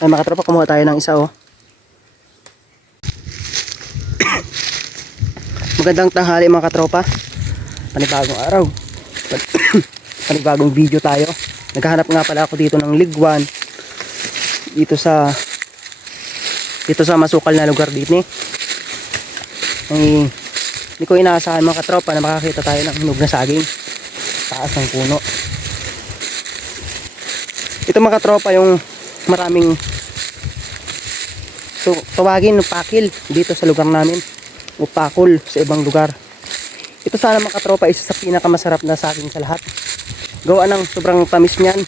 Ay mga katropa, kumuha tayo ng isa oh. Magandang tanghali mga katropa. Panibagong araw. Panibagong video tayo. Naghahanap nga pala ako dito ng ligwan. Dito sa masukal na lugar dito eh. Hindi ko inaasahan mga katropa na makakita tayo ng hinog na saging. Taas ng puno. Ito mga katropa yung maraming tawagin pakil dito sa lugar namin o pakol sa ibang lugar. Ito sana mga katropa isa sa pinakamasarap na saging sa lahat. Gawa ng sobrang tamis niyan.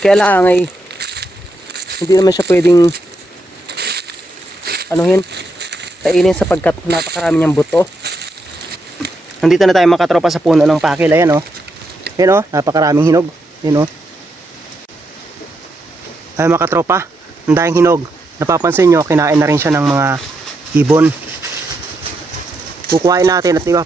Kaya lang ay hindi naman siya pwedeng kainin sapagkat napakarami niyang buto. Nandito na tayo mga katropa sa puno ng pakil. Ayan oh. Ayan oh, napakaraming hinog. Ayan oh. Ay mga katropa, ang dahing hinog. Napapansin nyo, kinain na rin siya ng mga ibon. Kukuhain natin at diba?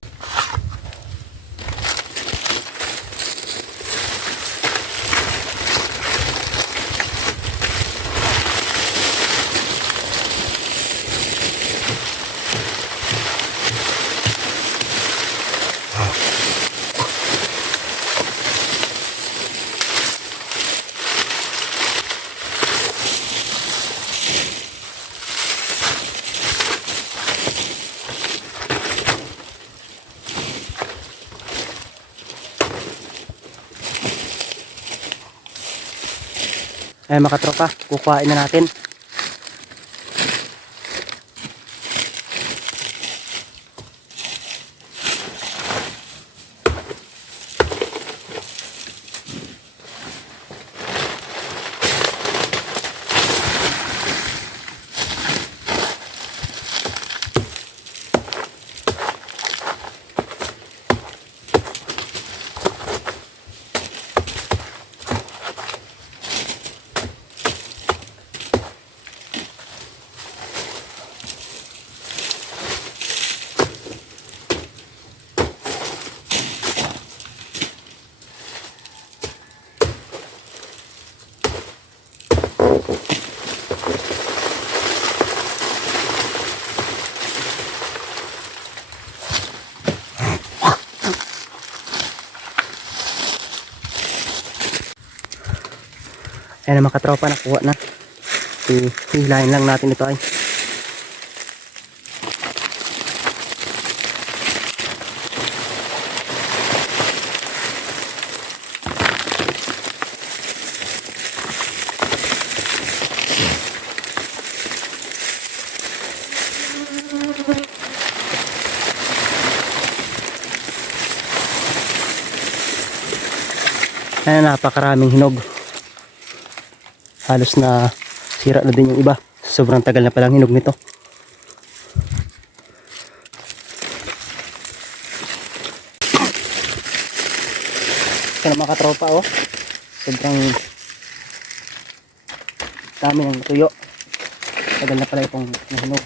Ayan mga katropa, kukuhain na natin. Ayan na mga katropa, nakuha na. Hihilahin lang natin ito ay. Ayan, napakaraming hinog. Halos na sira na din yung iba. Sobrang tagal na palang hinog nito. Ito na mga katropa oh. Sobrang dami ng tuyo. Tagal na pala itong hinog.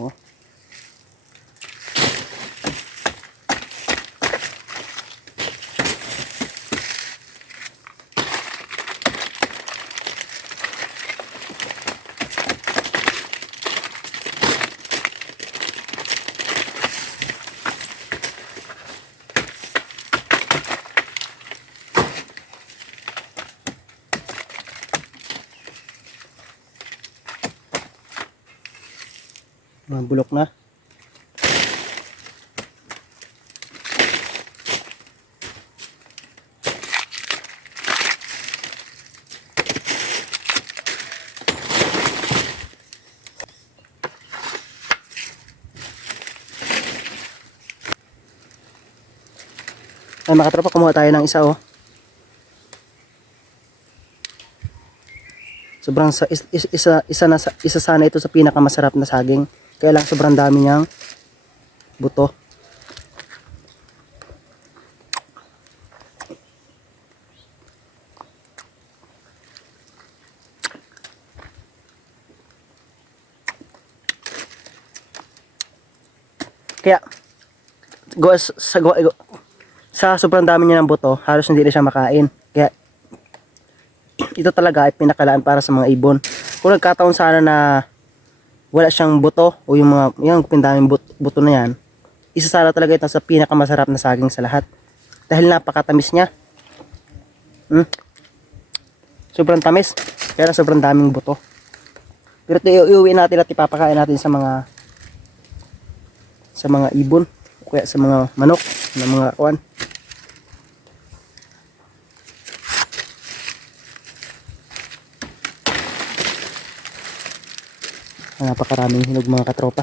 Oh. Bulok na. Ay mga katropa, kumuha tayo ng isa oh. Sobrang isa sana ito sa pinakamasarap na saging. Kaya lang sobrang dami niyang buto. Kaya sa sobrang dami niya ng buto, halos hindi na siya makain. Kaya ito talaga ay pinakalaan para sa mga ibon. Kung nagkataon sana na wala siyang buto o yung pindaming buto na yan, isa sana talaga ito sa pinakamasarap na saging sa lahat. Dahil napakatamis niya. Sobrang tamis. Kaya sobrang daming buto. Pero ito iuwi natin at ipapakain natin sa mga ibon o kaya sa mga manok na mga kawan. Napakaraming hinog mga katropa.